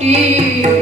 Thank you.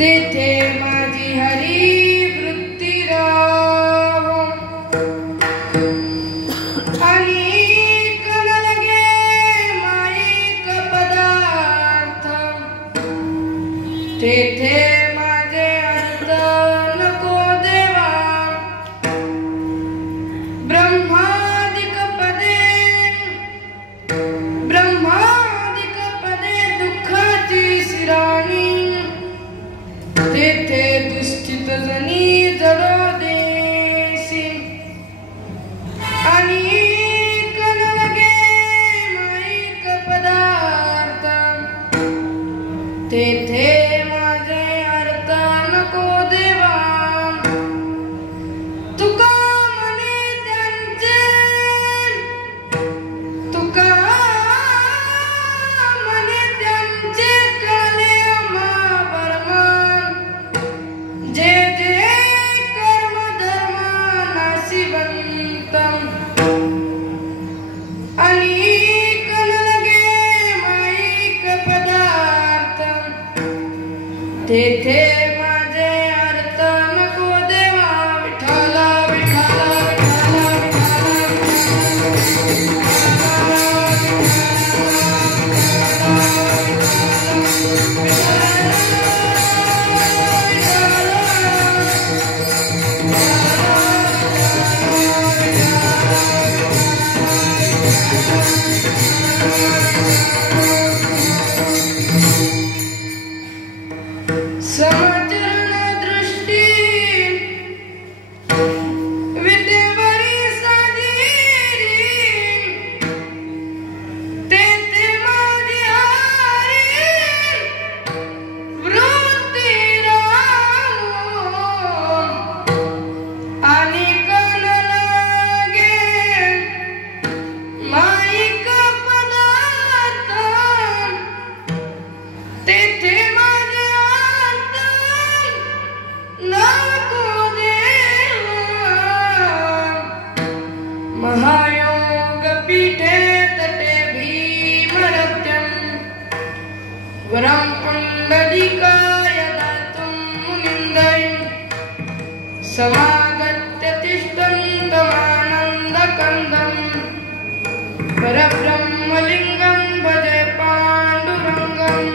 तेथे माझी हरी वृत्ती राहो आणि कणलगे माईक पदार्थ तेथे माझे अर्थ नको देवा ब्रह्मादिक पदे दुःखाची शिराणी तेथे दुस्थित जनी जडो देशी आणि कणलगे माईक पदार्थ तेथे माझे अर्थ नको देवा तुका म्हणे त्यांचे काले जे जे कर्म धर्म नाशिवंतम आणि कणलगे माईक पदार्थ तेथे माझे अर्थ नको देवा विठ्ठला विठ्ठला समचरण दृष्टी विद्येवरी साजिरी तेथे माझी हरी वृत्ती राहो आणि कणलगे माईक पदार्थ तेथे माझे नको देवा महायोग पीठे तटे भीमरत्यं वरं पुंडलिकाय दातुं मुनिन्दयं समागत्य तिष्ठन्तमानन्दकन्दं परब्रह्मलिङ्गं भजे पाण्डुरङ्गम्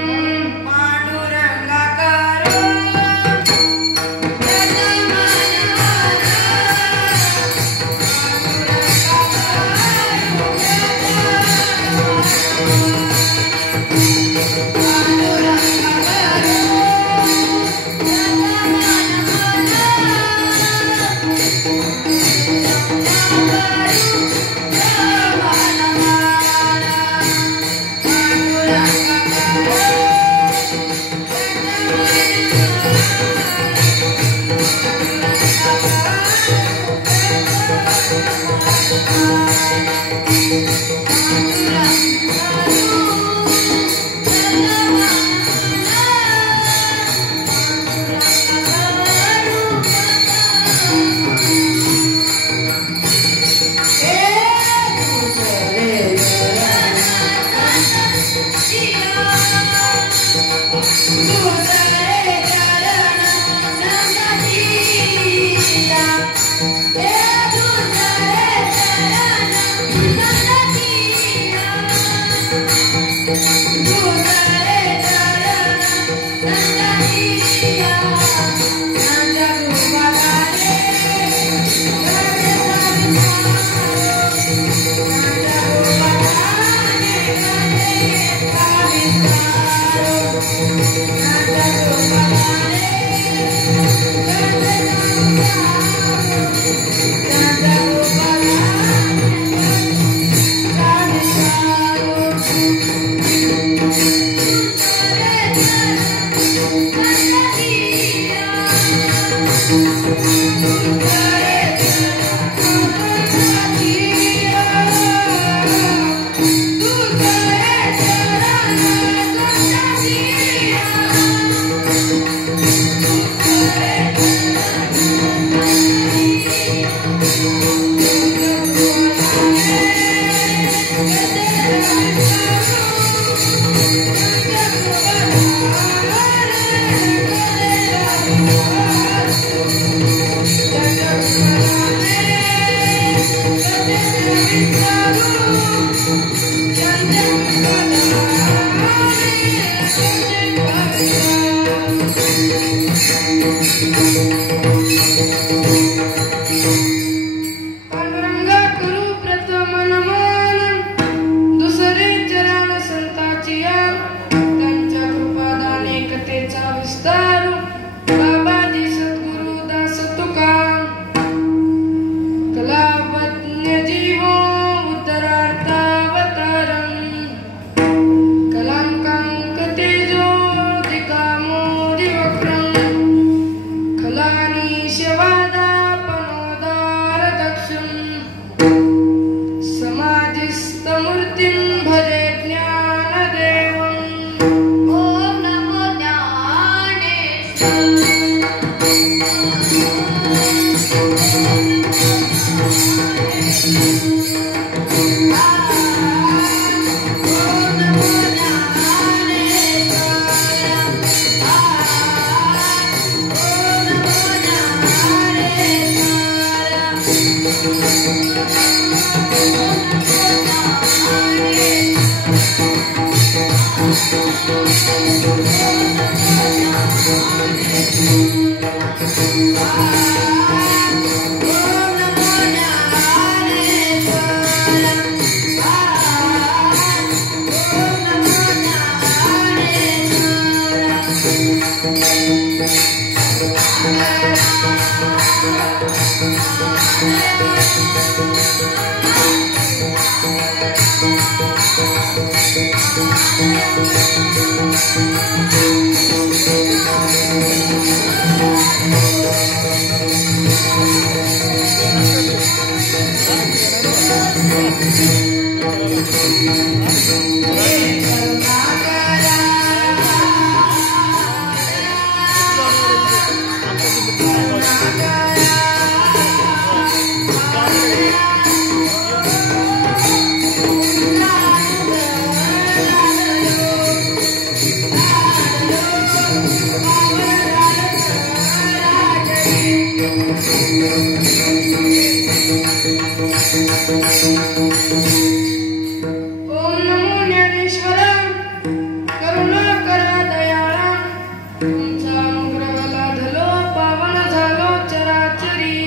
पांडुरंगा करू प्रथम नमन दुसरे चरण संताची त्यांच्या कृपादाने कथेचा विस्तार बाबाजी सद्गुरु दास तुका कलावज्ञ जीवो उत्तरार्थावतारं कलांकं कथेजो दिकामोदिवक्रं खलानीशवादापनोदारदक्षं समाधिस्थमूर्तिं भजे ज्ञानदेवम् ॐ नमो ज्ञानेश्वर करुणाकरा दयाळा तुमचा अनुग्रह लाधलो पावन झालो चराचरी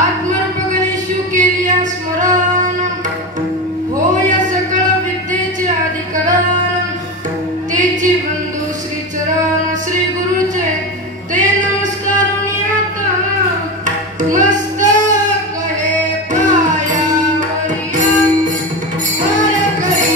आत्मरूप गणेशू केलिया स्मरण होय सकळ विद्येचे अधिकरण तेची बंधू श्री चरण श्री गुरुचे ते नमस्कारुनी आता मस्तक हे पायावरिया हर करी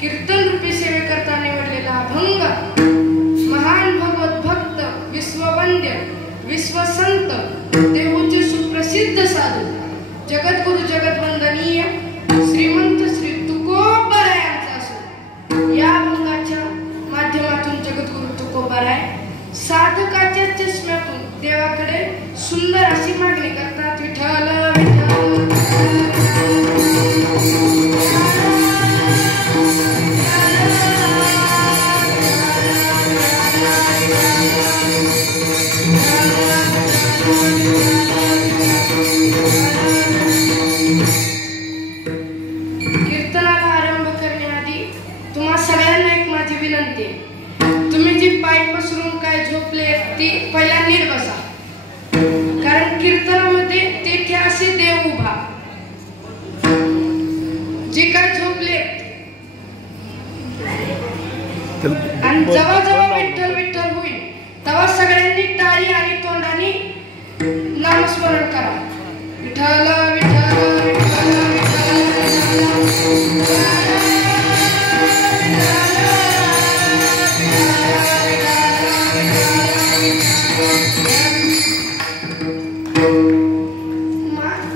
कीर्तन रूपी सेवे करता निवडलेला अभंग महान भगवत भक्त विश्ववंद्य विश्वसंत देहूचे सुप्रसिद्ध साधू जगद्गुरु जगद्वंदनीय श्रीमंत श्री तुकोबराय यांचा असून या अभंगाच्या माध्यमातून जगद्गुरु तुकोबराय साधकाच्या चष्म्यातून देवाकडे सुंदर अशी मागणी करतात. विठ्ठल विठ्ठल कीर्तनाला आरंभ करण्याआधी तुम्हा सगळ्यांना एक माझी विनंती आहे, तुम्ही जी पाय पसरून काय झोपले ती पहिला नीट बसा, कारण कीर्तनामध्ये तेथे असे देव उभा, जे काय झोपले आणि जेव्हा जेव्हा विठ्ठल विठ्ठल होईल तेव्हा सगळ्यांनी टाळी आणि तोंडाने नामस्मरण करा, विठ्ठल विठ्ठल विठ्ठल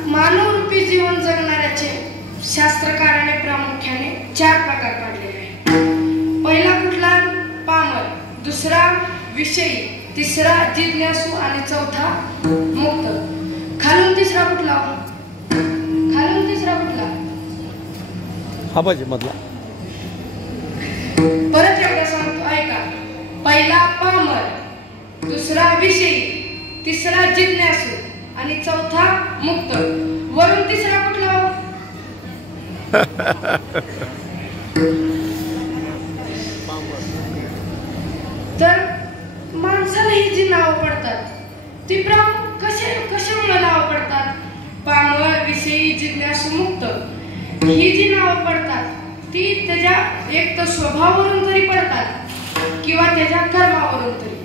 मानवरूपी जीवन जगणाऱ्याचे शास्त्रकाराने प्रामुख्याने 4 प्रकार पाडलेले आहेत. पहिला कुठला? पामर, दुसरा विषयी, तिसरा जिज्ञासू आणि चौथा मुक्त. खालून तिसरा कुठला? आबाजी मधला. परत एकदा सांगतो, ऐका. पहिला पामर, दुसरा विषयी, तिसरा जिज्ञासू आणि चौथा मुक्त. वरून तिसरा कुठला? तर माणसाला ही जी नावं पडतात ती कशामुळे नावं पडतात? पामर, विषयी, जिज्ञासू, मुक्त ही जी नावं पडतात ती त्याच्या एक तर स्वभावावरून तरी पडतात किंवा त्याच्या कर्मावरून तरी.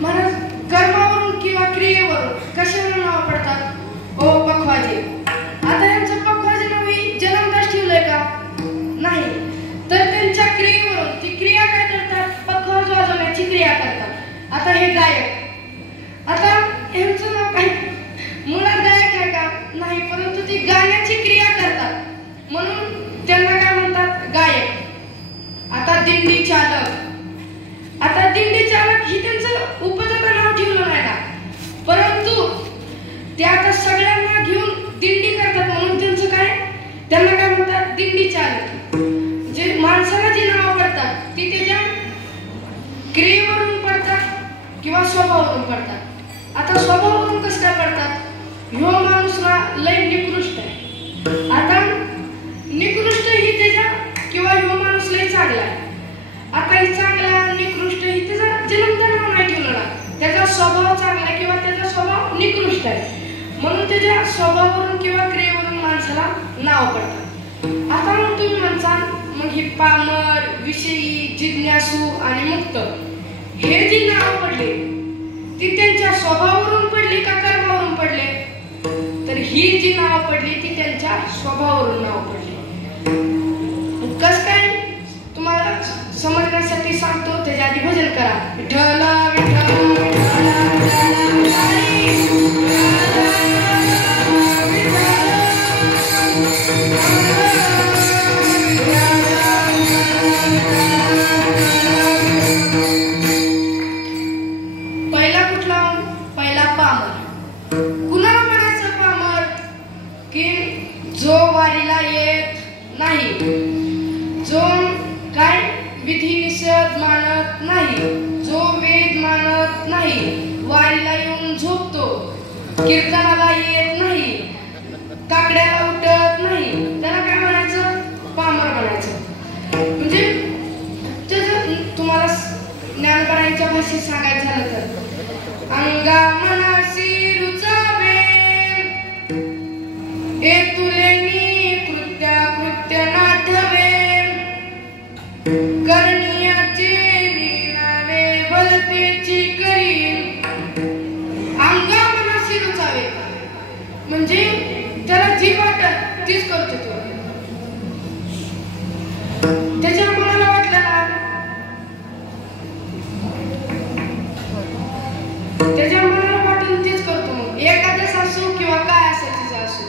महाराज, कर्मावरून किंवा क्रियेवरून कशावरून नावं पडतात? ओ पखवाजे. आता यांचं पखवाजे नाव ही जन्मताच ठेवलंय का? नाही, तर त्यांच्या क्रियेवरून, ती क्रिया काय करतात? पखवाज वाजवण्याची क्रिया करतात. आता हे गायक, आता यांचं नाव काय? मुळात गायक आहे का? नाही, परंतु ती गाण्याची क्रिया करतात म्हणून त्यांना काय म्हणतात? गायक. आता दिंडी चालक, आता दिंडी चालक ही त्यांचं उपजाचं नाव ठेवलं नाही ना, परंतु ते आता सगळ्यांना घेऊन दिंडी करतात म्हणून त्यांचं काय? त्यांना काय म्हणतात? दिंडी चालक. जे माणसाला जी नावं पडतात ती त्याच्या क्रियेवरून पडतात किंवा स्वभावावरून पडतात. आता स्वभावावरून कसं काय पडतात? ह्यो माणूस ना लय निकृष्ट आहे. आता निकृष्ट ही त्याच्या किंवा ह्यो माणूस लय चांगला आहे. आता ही चांगला निकृष्ट ही त्याचा जन्मता नाव नाही ठेवलं ना, त्याचा स्वभाव चांगला आहे किंवा त्याचा स्वभाव निकृष्ट आहे म्हणून त्याच्या स्वभावावरून किंवा क्रियेवरून माणसाला नाव पडतात. आता मग तुम्ही म्हणता, मग ही पामर, विषयी, जिज्ञासू आणि मुक्त हे जी नाव पडले ती त्यांच्या स्वभावावरून पडली का कर्मावरून पडले? तर ही जी नाव पडली ती त्यांच्या स्वभावावरून नाव पडली. कस काय तुम्हाला समजण्यासाठी सांगतो, त्याच्या आधी भजन करा. विठ्ठल विठ्ठल पहिला कुठला? पहिला पामर. कुणाला म्हणायचं पामर? की जो वारीला येत नाही, जो काय विधी निषेध मानत नाही, जो वेद मानत नाही, वारीला येऊन झोपतो, कीर्तनाला येत नाही, काकड्याला उठत नाही, त्याला काय म्हणायचं? पामर म्हणायचं. म्हणजे त्याचं तुम्हाला ज्ञानपरांच्या भाषेत सांगायचं झालं तर, अंगा मनासी रुचावे एतुलेनी कृत्य नाठवे, करण्याचे निनावे बलतेची करीन. अंगा मनासी रुचावे म्हणजे त्याला जी वाटत तीच करतो तो. त्याच्या मनाला वाटलं ना, त्याच्या मनाला वाटून तेच करतो. मग एखादच असो किंवा काय असायचं असो,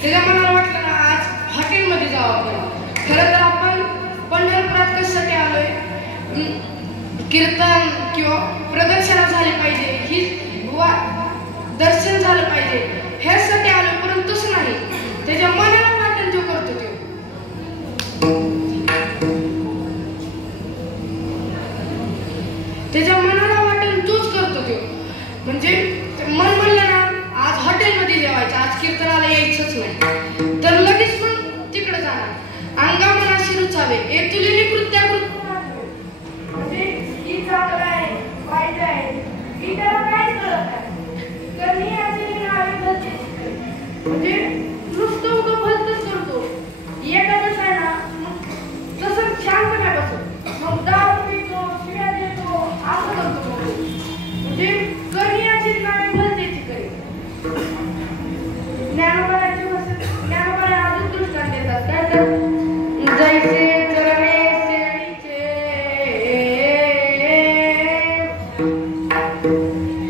त्याच्या मनाला वाटलं ना आज हॉटेलमध्ये जाऊ आपण. खरं तर आपण पंढरपुरात कशासाठी आलोय? कीर्तन किंवा प्रदर्शन झाले पाहिजे, ही दर्शन झालं पाहिजे, ह्यासाठी आलो. परंतु तसं नाही, त्याच्या मनाला वाटून तो करतो तो. त्याच्या मनाला वाटेल तोच करतो तो. म्हणजे मन म्हणलं ना आज हॉटेलमध्ये जेवायचं, आज कीर्तनाला यायचंच नाही, तर लगेच पण तिकडे जाणार. अंगा मनाशी रुचावे हे तुलेली कृत्याकृत म्हणजे ही चांगलं आहे वाईट आहे ही त्याला काहीच कळत नाही. तर मी असे म्हणजे नुसतं उगं भलतच करतो. एखादंच आहे ना तसं शांत नाही बसत, मग दारू पितो, शिव्या देतो, असं करतो. म्हणजे करण्याची नावे भलतेची करी. ज्ञानोबाची ज्ञानोबा अजून दृष्टांत देतात काय तर जैसे चरणे सेवीचे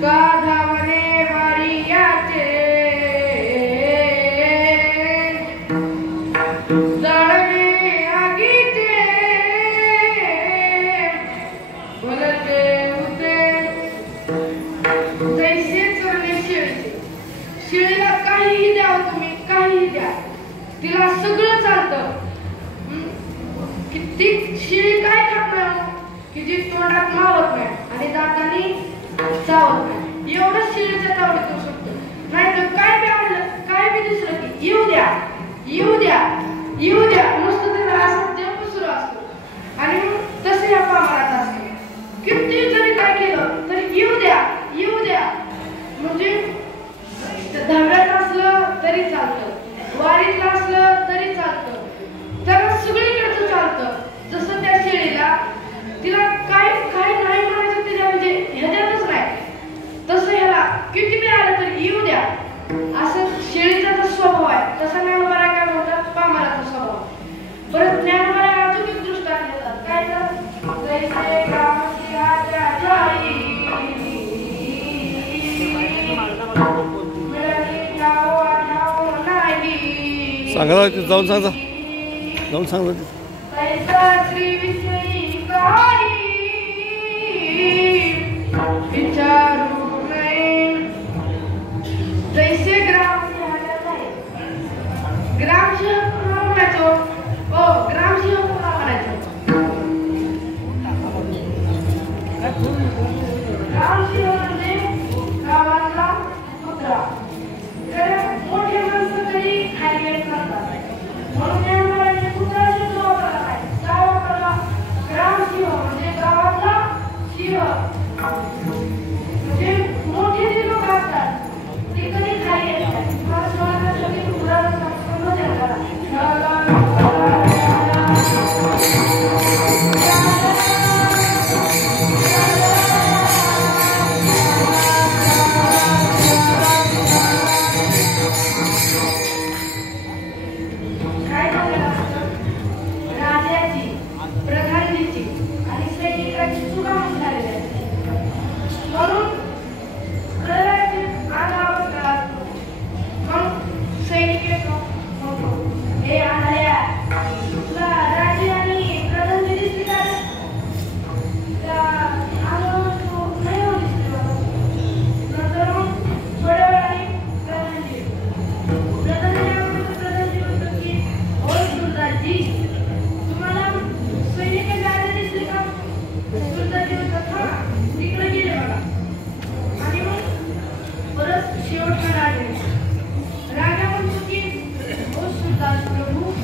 का धावणे वारियाचे जाळणे आगीचे बोलते होते. जैसे चरणे शेळीचे, शेळीला काहीही द्यावं तुम्ही, काहीही द्या, तिला सगळं चालतं. ती शेळी काय खात नाही की जी तोंडात मावत नाही आणि दातांनी चावत नाही, एवढंच शेळीच्या तावडीत करू शकतो. नाहीतर काय बी आणलं काय बी दुसरं की येऊ द्या येऊ द्या येऊ द्या नुसतं त्याला असं जप सुरू असतो. आणि मग तसे या पामारात असते, किती जरी काय केलं तरी येऊ द्या येऊ द्या. म्हणजे धाब्यात असलं तरी चालतं, वारीतलं असलं तरी चालतं, त्याला सगळीकडचं चालतं. जसं त्या शेळीला तिला काय काय नाही म्हणायचं तिला म्हणजे ह्याच्यातच नाही, तसं ह्याला किती बी आलं तरी येऊ द्या असं शेळीचा जो स्वभाव आहे तसा ज्ञानोबा काय म्हणतात पामाराचा स्वभाव. परत ज्ञानोबा अजून एक दृष्टांत देतात काय तर जैसे गावाची आचारी सांगा जाऊन सांगा जाऊन सांगा विचारू नये. जैसे ग्रामसेवक म्हणायचो, ओ ग्रामसेवक म्हणायचो. ग्रामसेवक म्हणजे गावातला कुत्रा. मोठे माणसं तरी खाली येत नसतात म्हणून कुत्रा शब्द वापरला नाही. काय वापरला? ग्रामसेवक म्हणजे गावातला सेवक. म्हणजे मोठे जे लोक असतात ते कधी खाली येत नाही.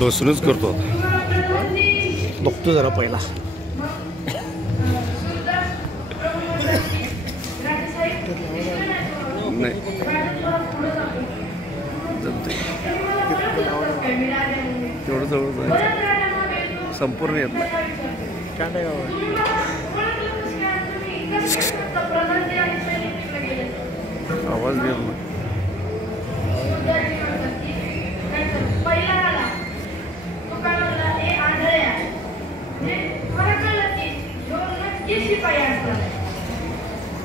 बसूनच करतो बघतो जरा पहिला. नाही तेवढं जवळ जायचं संपूर्ण येत नाही. काय आवाज येत नाही.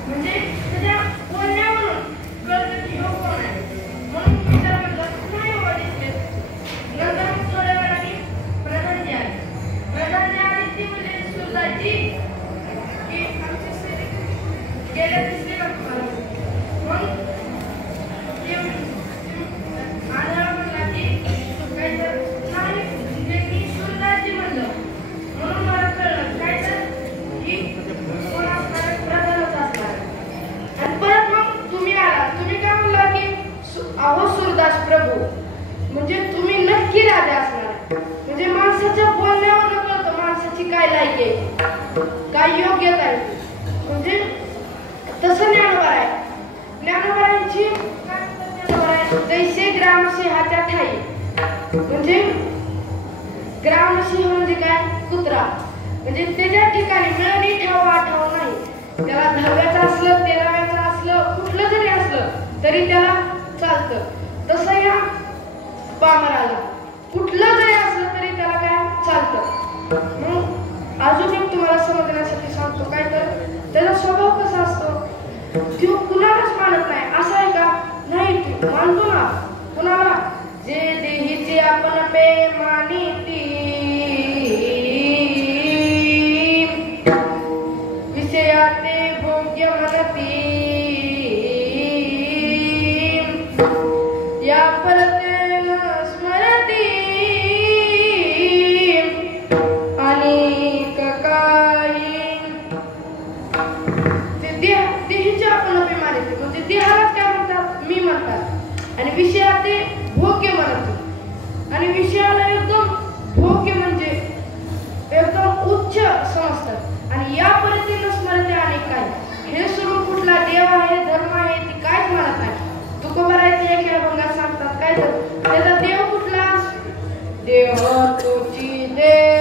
म्हणजे त्याच्या बोलण्यावरून कळतं की हो कोण आहे म्हणून विचार करतात नाही बाबा दिसले. नंतर थोड्या वेळाने प्रधानजी आले. प्रधानजी आले ती म्हणजे सुरताची की आमचे सैनिक गेल्या दिसले का तुम्हाला. मग आढळला म्हणला की काही तर नाही म्हणजे मी सुरताची म्हणलं म्हणून मला कळलं काय तर की कोण असणार म्हणजे ग्रामसिंह म्हणजे काय? कुत्रा. म्हणजे त्याच्या ठिकाणी मिळणी ठाव नाही. त्याला 10व्याचं असलं 13व्याचं असलं कुठलं जरी असलं तरी त्याला चालतं. तसं या पामराला कुठलं जरी असलं तरी त्याला काय चालतं. मग अजून एक तुम्हाला समजण्यासाठी सांगतो. काय तर त्याचा स्वभाव कसा असतो? तो कुणालाच मानत नाही. असं आहे का? नाही, तू मानतो ना कुणाला? जे देहीचे आपण मानिती विषयाते भोग्य मनती या परते स्मरती अनेक काही देहीचे आपण मानिती म्हणजे देहाला काय म्हणतात? मी म्हणतात. आणि विषयाते भोग्य म्हणतो. आणि विषयाला एकदम भोग्य म्हणजे एकदम उच्च समजतात. आणि या पद्धतीनं स्मरते अनेक काही. हे सोडून कुठला देव आहे धर्म आहे ती काहीच म्हणत नाही. तुकोबारायचे एक अभंगात सांगतात. काय तर त्याचा देव कुठला? देव तुझी देव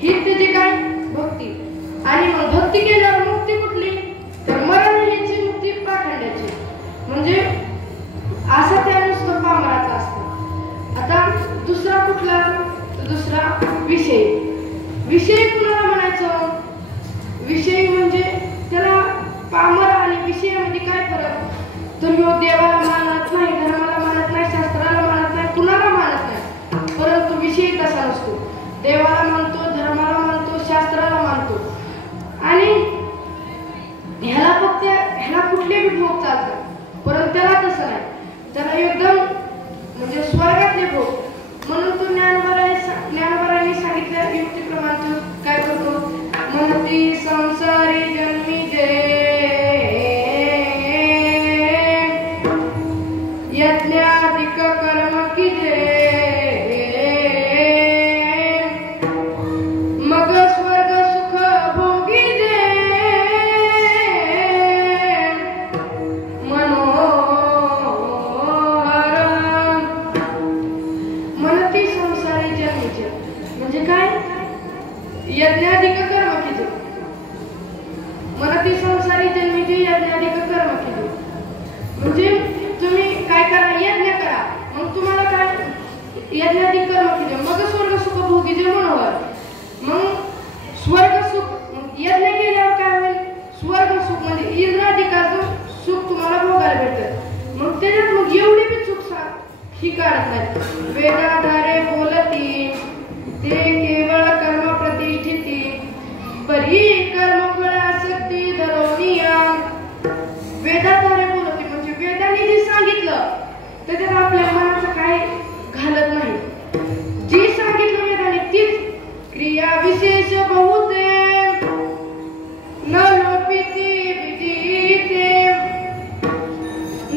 ही त्याची काय? भक्ती. आणि मग भक्ती केल्यावर मुक्ती कुठली? तर मरण ह्याची मुक्ती पाखंड्याची. म्हणजे असा त्या नुसतं पामराचा असतं. आता दुसरा कुठला? दुसरा विषय. विषय कुणाला म्हणायचं? विषय म्हणजे त्याला पामर आणि विषयामध्ये काय फरक? तर ह्यो देवाला मानत नाही, धर्माला मानत नाही, शास्त्राला मानत नाही, कुणाला मानत नाही. परंतु विषय तसा नसतो. देवाला मानतो, धर्माला मानतो, शास्त्राला मानतो. आणि ह्याला फक्त ह्याला कुठले बी भोग चालतात. परंतु त्याला तसं नाही. त्याला एकदम म्हणजे स्वर्गातले भोग. म्हणून तो ज्ञानवरांनी सांगितल्या युक्तीप्रमाणे काय करतो? म्हणती संसारी जन्मी जे यज्ञाधिक कर्म कीजे मग स्वर्ग सुख भोगी जे मनोहर. म्हणती संसारी जन्मीचे म्हणजे काय? यज्ञाधिक कर्म कीजे. म्हणती संसारी जन्मीचे यज्ञाधिक कर्म कीजे म्हणजे तुम्ही काय करा? यज्ञ करा. मग तुम्हाला काय? यज्ञाधिक कर्म कीजे मग स्वर्ग सुख भोगी जे मनोहर. मग स्वर्ग सुख यज्ञ केल्यावर काय होईल? स्वर्ग सुख म्हणजे इंद्राधिकाचं सुख तुम्हाला भोगायला भेटतं. मग त्याच्यात मग एवढी बी चूक ही काढत नाही. वेदाधारे बोलती ते केवळ कर्म प्रतिष्ठिती परी कर्म फळ आसक्ती धरोनिया. वेदाधारे बोलती म्हणजे वेदाने जे सांगितलं त्याच्यात आपल्या मनाचं काय घालत नाही. जी सांगितलं वेदाने तीच क्रिया विशेष बहुते न लोपिती विदिते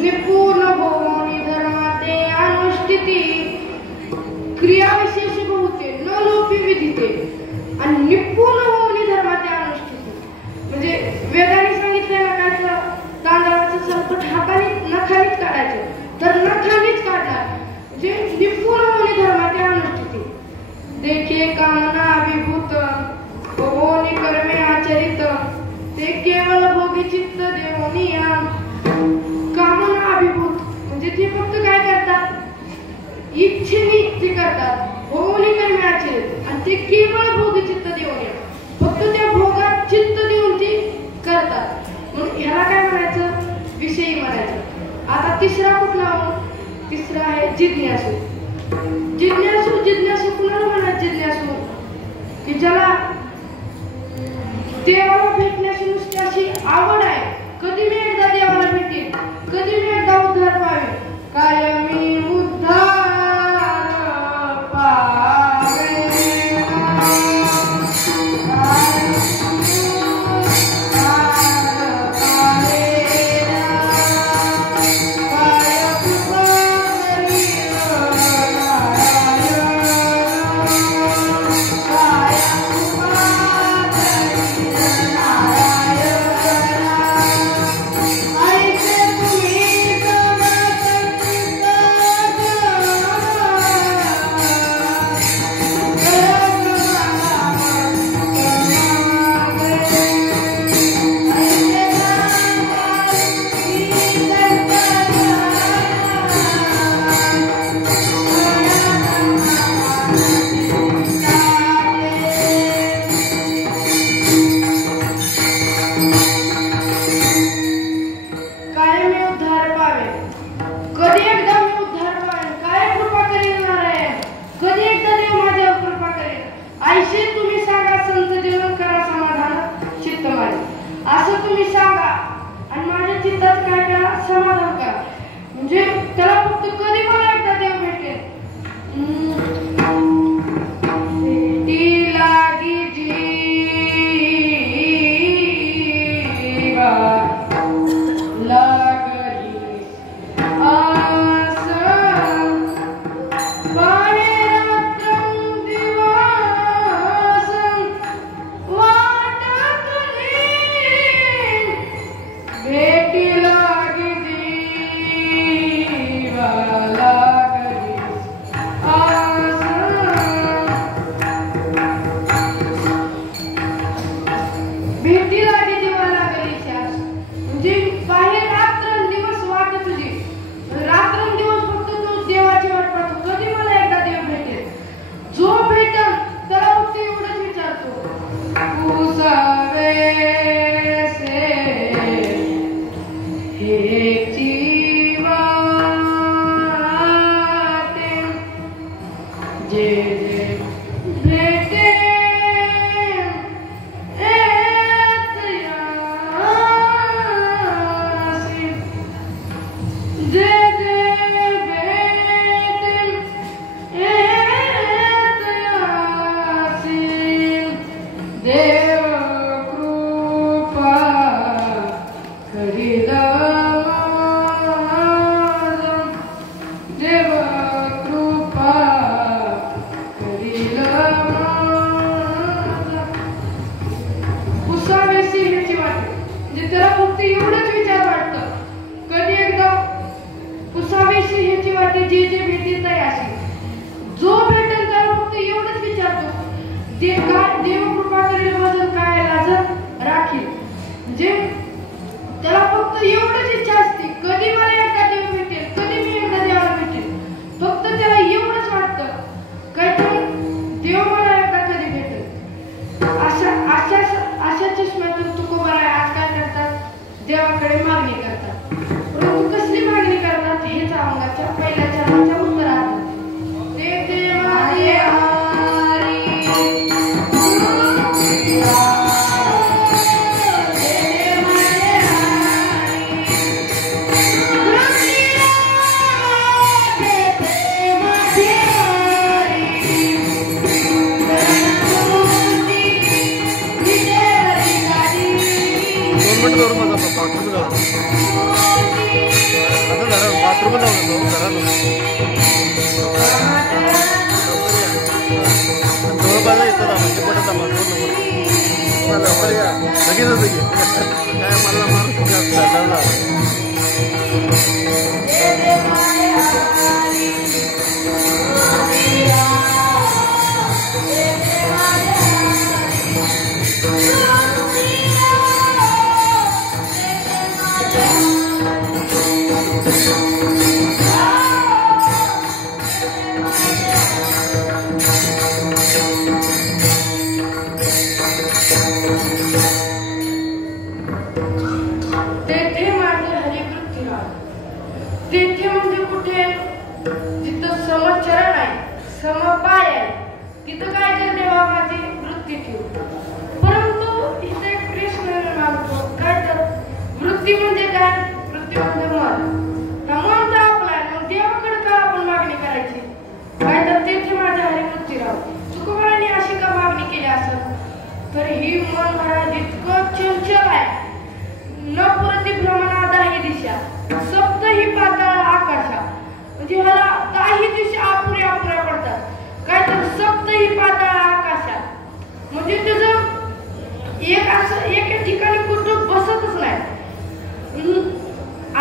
निपुण होऊन धर्माते अनुष्ठिती. क्रिया विशेष बहुते न लोपी विदिते आणि निपुण होऊन धर्माते अनुष्ठिती. म्हणजे वेदाने सांगितलं ना काय? तांदळाचं सरपट हाताने नखानीच काढायचं तर नखानीच काढणार. म्हणजे निपुण होऊन धर्माते अनुष्ठिती. देखे कामना विभूत होऊन कर्मे आचरित ते केवळ भोग इच्छेने ते करतात, होऊनी कर्माचे, आणि ते केवळ भोगी चित्त देऊन फक्त त्या भोगात चित्त देऊन ती करतात. म्हणून ह्याला काय म्हणायचं? विषयी म्हणायचं. आता तिसरा कुठला? तिसरा आहे जिज्ञासू. जिज्ञासू जिज्ञासू कुणाला म्हणतात? जिज्ञासू की ज्याला देवाला भेटण्याची नुसती अशी आवड आहे. कधी मी एकदा देवाला भेटेन, कधी मी एकदा उद्धार पावे, कायमी उद्धार पावे. असं तुम्ही सांगा आणि माझ्या चित्तात काय करा? समाधान करा. म्हणजे त्याला फक्त कधी मला एकदा देव भेटेल. भेटी लागी जीवा लागली आस, बाहेरात्रं दिवस भेटी लागी जीवा लागली आस. भेटी लागी जीवा लागली आस म्हणजे बाहेर रात्रंदिवस वाट तुझी, रात्रंदिवस फक्त तू देवाची वाट पाहतो. कधी मला एकदा देव भेटेल. जो भेटेल त्याला फक्त एवढंच विचारतो, उसावे जे भेटे देव कृपा करील, देव कृपा करील. पुसावेसी ह्याची वाट म्हणजे त्याला फक्त एवढंच विचार वाटतं, कधी एकदा पुसावेसी ह्याची वाटे जे जे भेटेल ते अशी. जो भेटेल त्याला फक्त एवढंच विचारतो, देव कृपा करील बदल काय लाजत राखील. म्हणजे त्याला फक्त एवढंच इच्छा असते, कधी मला एकदा देव भेटेल, कधी मी एकदा देवाला भेटेल. फक्त त्याला एवढंच वाटतं काय तर देव मला एकदा कधी भेटेल. अशा चष्म्यातून तुकोबाराय आज काय करतात? देवाकडे मागणी करतात. परंतु कसली मागणी करतात हेच अवंगाच्या पहिल्या चरणाच्या उत्तरात. ते देवाचे बाथरूम जाऊ जवळपास येतात म्हणजे पटत लगेच काय मला समपाय आहे तिथं काय तर देवा माझी वृत्ती ठेवू. परंतु इथे कृष्ण मागतो काय तर वृत्ती म्हणजे काय? वृत्ती म्हणजे मन. मन तर आपला आहे, मग देवाकडे का आपण मागणी करायची? काय तर तेथे माझ्या हरी वृत्ती राहू. तुकोबारांनी अशी का मागणी केली असेल? तर ही मन महाराज इतकं चंचल आहे. न पुरती भ्रमणा दाही दिशा सप्त ही पाताळ आकाशा. म्हणजे ह्याला दाही दिशा अपुऱ्या अपुऱ्या पडतात. काय तर सप्त ही पाताळ आकाशा म्हणजे तुझं एक असं एका ठिकाणी कुठं बसतच नाही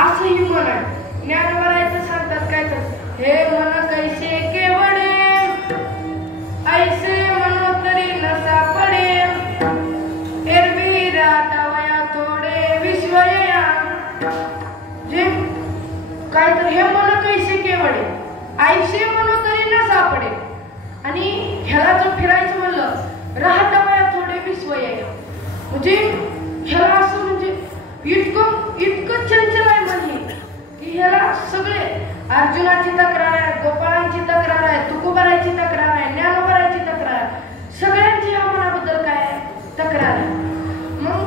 असं ही मन आहे. ज्ञानवरायचं सांगतात काय तर हे मन कैसे केवडे ऐसे मनोतरी नसा पडे एरवी राटावया थोडे विश्वया. जे काय तर हे मन कैसे केवडे ऐसे मनोतरी नसा पडे. आणि ह्याला जर फिरायचं म्हणलं राटावया थोडे विश्वया म्हणजे ह्याला असं म्हणजे इतकं चंचल आहे म्हणजे की ह्याला सगळे अर्जुनाची तक्रार आहे, गोपाळांची तक्रार आहे, तुकोबाराची तक्रार आहे, ज्ञानोबाराची तक्रार आहे. सगळ्यांची ह्या मनाबद्दल काय आहे? तक्रार आहे. मग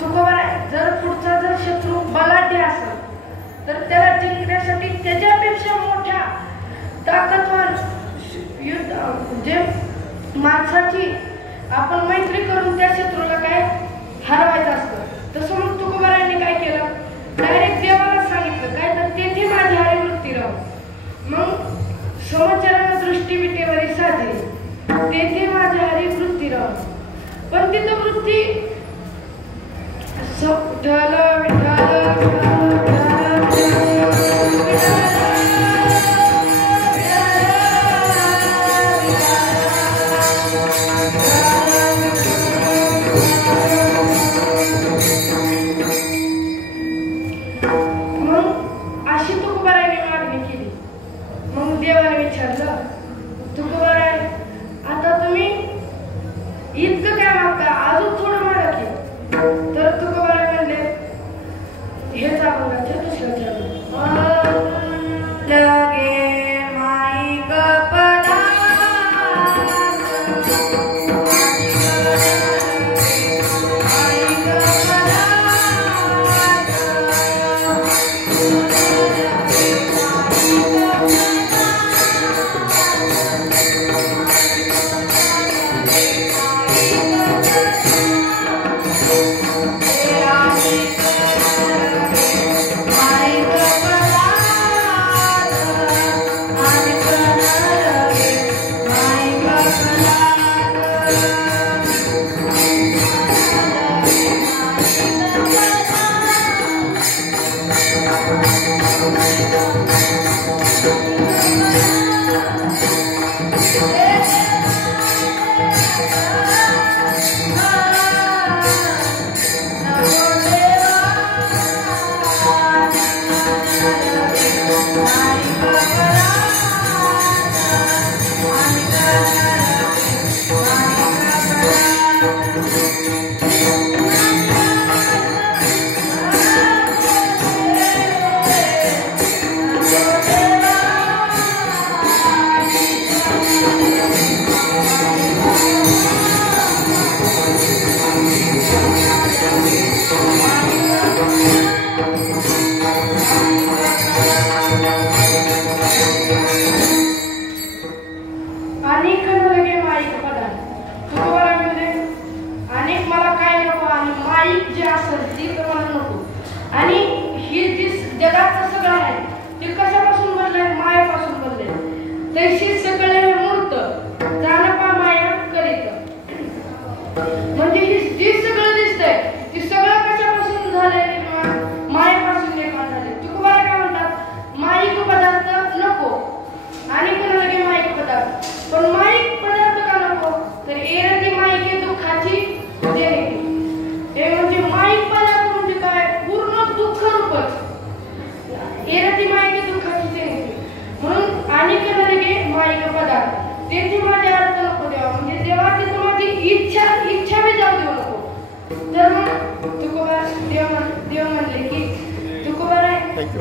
तुकोबारा जर पुढचा जर शत्रू बलाढ्य असेल तर त्याला जिंकण्यासाठी त्याच्यापेक्षा मोठ्या ताकदवर युद्ध म्हणजे माणसाची आपण मैत्री करून त्या शत्रूला काय हरवायचं असतं. तसं मग तुकोबारांनी काय केलं? डायरेक्ट देवाला सांगितलं काय तर तेथे माझी हरी वृत्ती राहू. मग समचरण दृष्टी विटेवरी साधे तेथे माझी हरी वृत्ती राहू. पण तिथं वृत्ती विठ्ठल विठ्ठल देवाने विचारलं तुकोबाराय आता तुम्ही इतकं काय मागता अजून थोडं मागा की. तर तुकोबाराय म्हणले हे जागा दुसऱ्या लगे माई गपला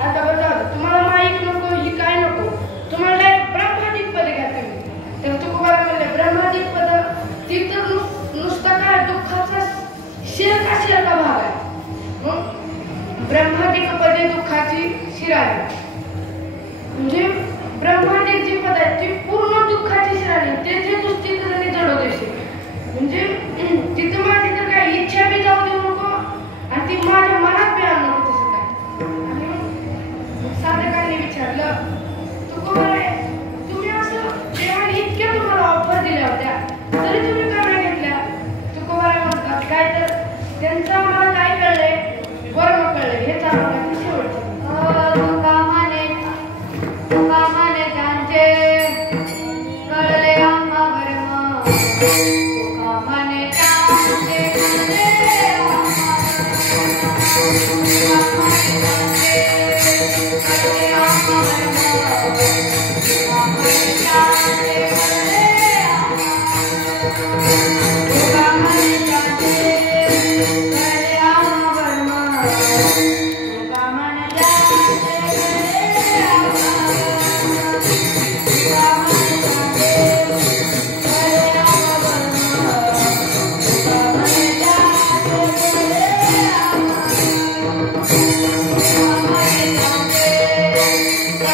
आता बघा तुम्हाला माईक नको ही काय नको तुम्हाला ब्रह्मादिक पद घ्या तुम्ही शिराळी म्हणजे ब्रह्मांडाची जी पद आहे ती पूर्ण दुःखाची शिराळी त्याची दृष्टी जणी जडवते म्हणजे तिथं माझी तर काय इच्छा बी जाऊ देऊ नको आणि ती माझ्या मनात बी आणू नको तसं काय. आणि साधकांनी विचारलं तुकोबाराय तुम्ही असं देवाने इतक्या तुम्हाला ऑफर दिल्या होत्या तरी तुम्ही का नाही घेतल्या. तुकोबाराय म्हणतात काय तर त्यांचं आम्हाला काय कळलंय वर्म कळलंय हेच आम्हाला शेवटचं. तुका म्हणे त्यांचे कळले आम्हा वर्म तुका म्हणे त्यांचे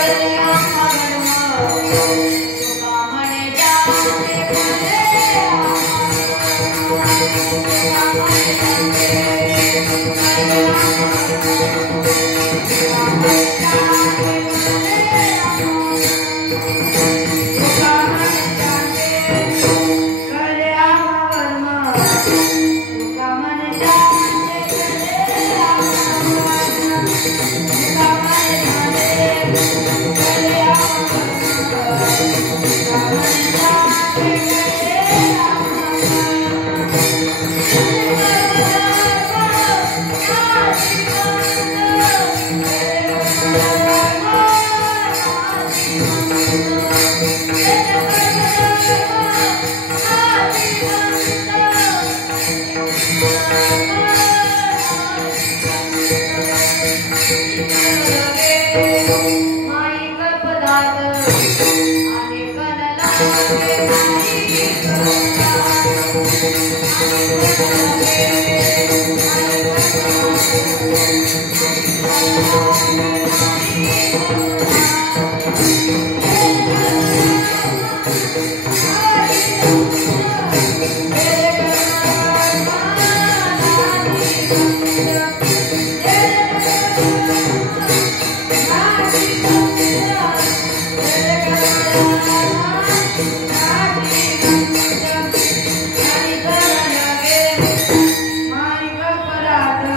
कळले आम्हा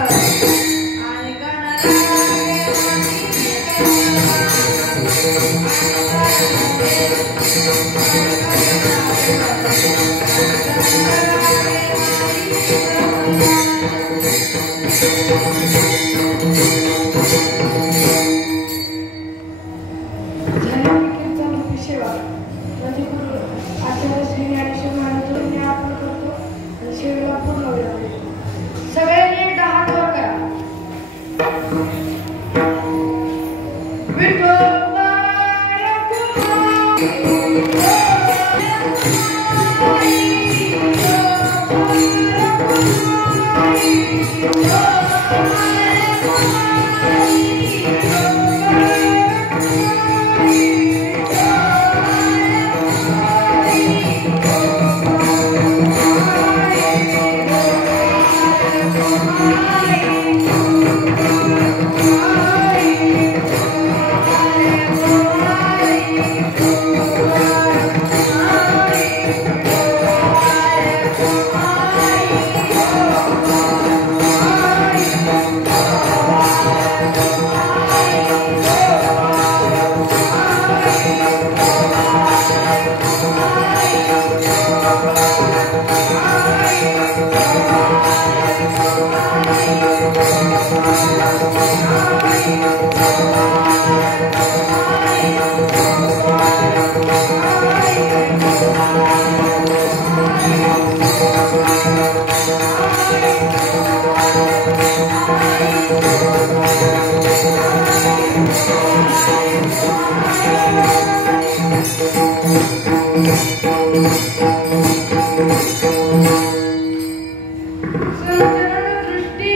दृष्टी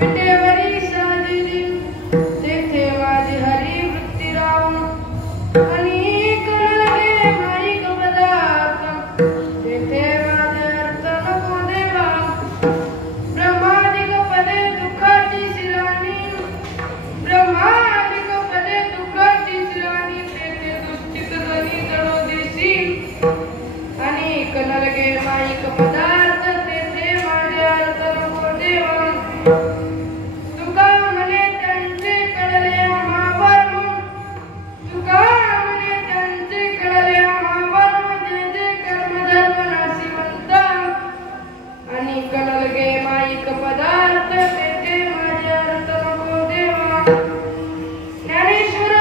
विटेवरी साजिरी तेथे वाजे कणलगे माईक पदार्थ तेथे माझे अर्थ नको देवा तुका म्हणे त्यांचे कळले आम्हावर तुका म्हणे त्यांचे कळले आम्हावर जे जे कर्मधर्म नाशिवंत आणि कणलगे माईक पदार्थ तेथे माझे अर्थ नको देवा ज्ञानेश्वर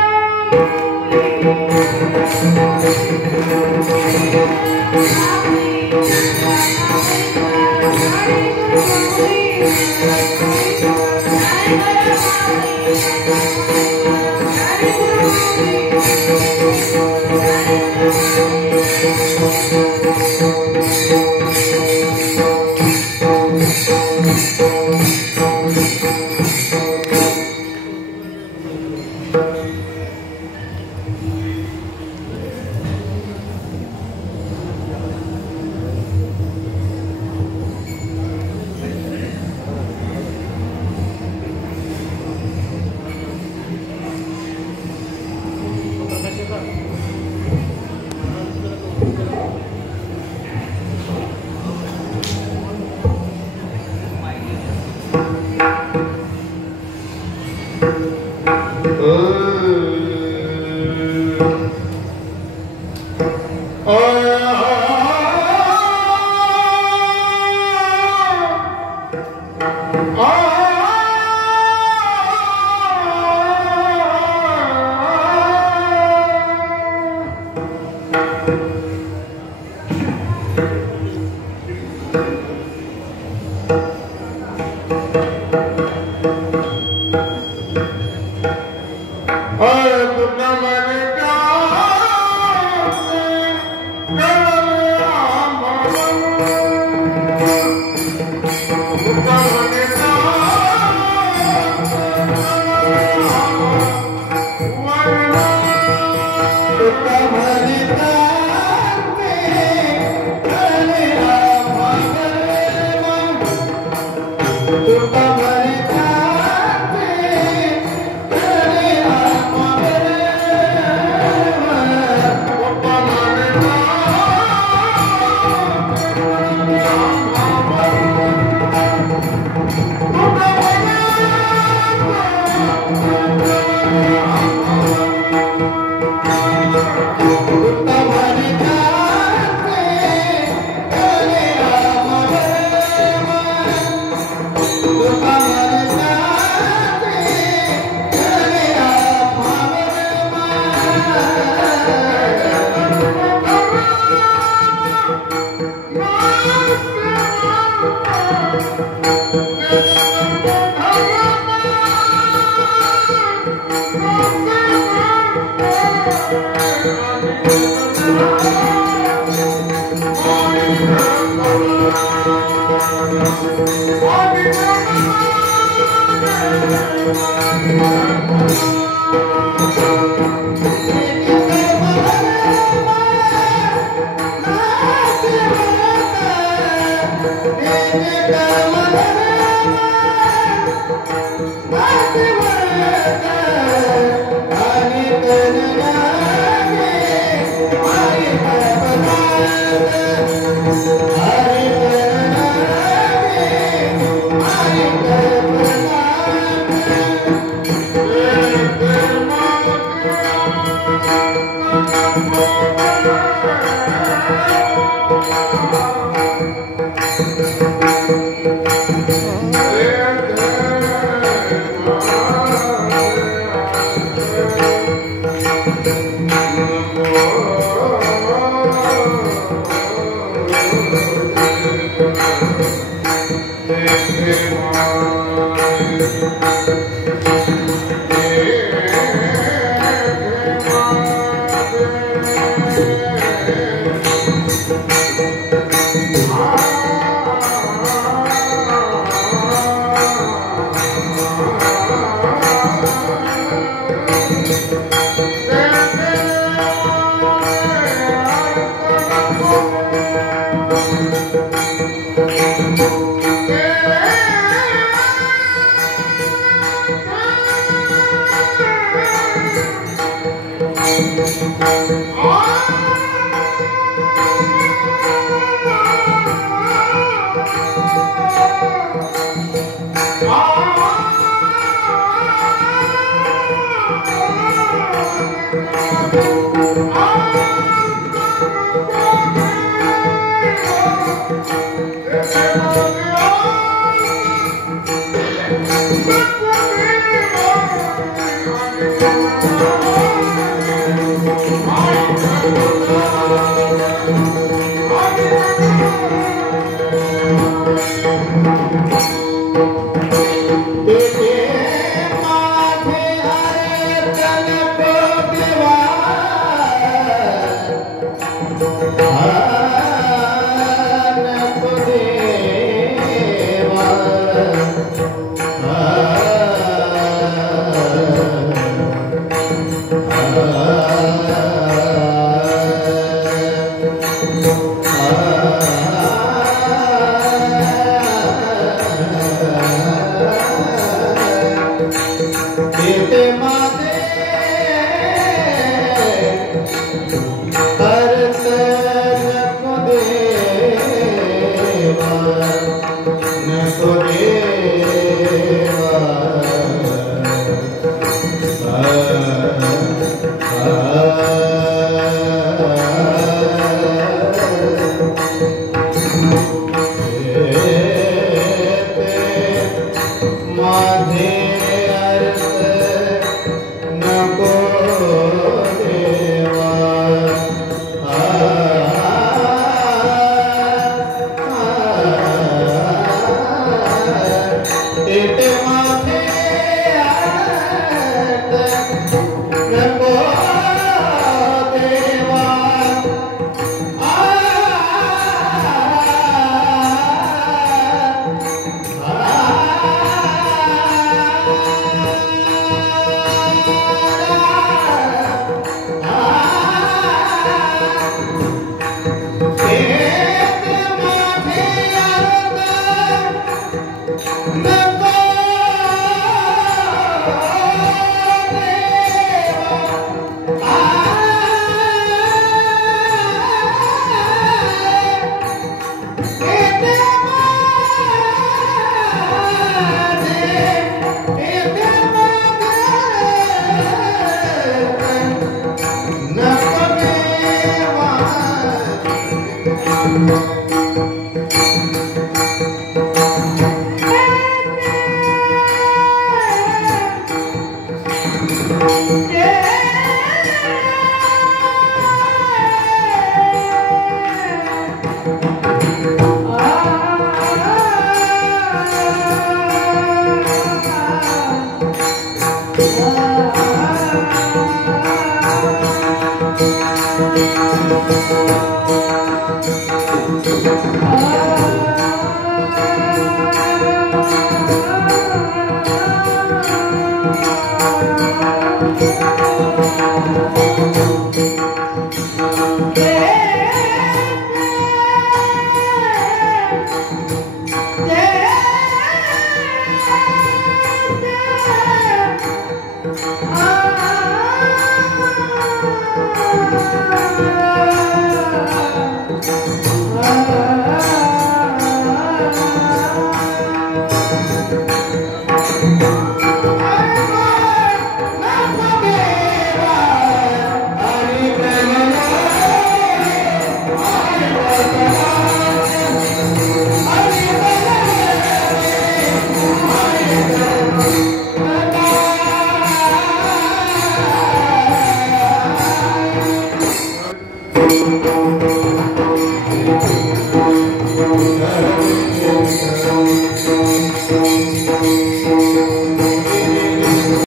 Hare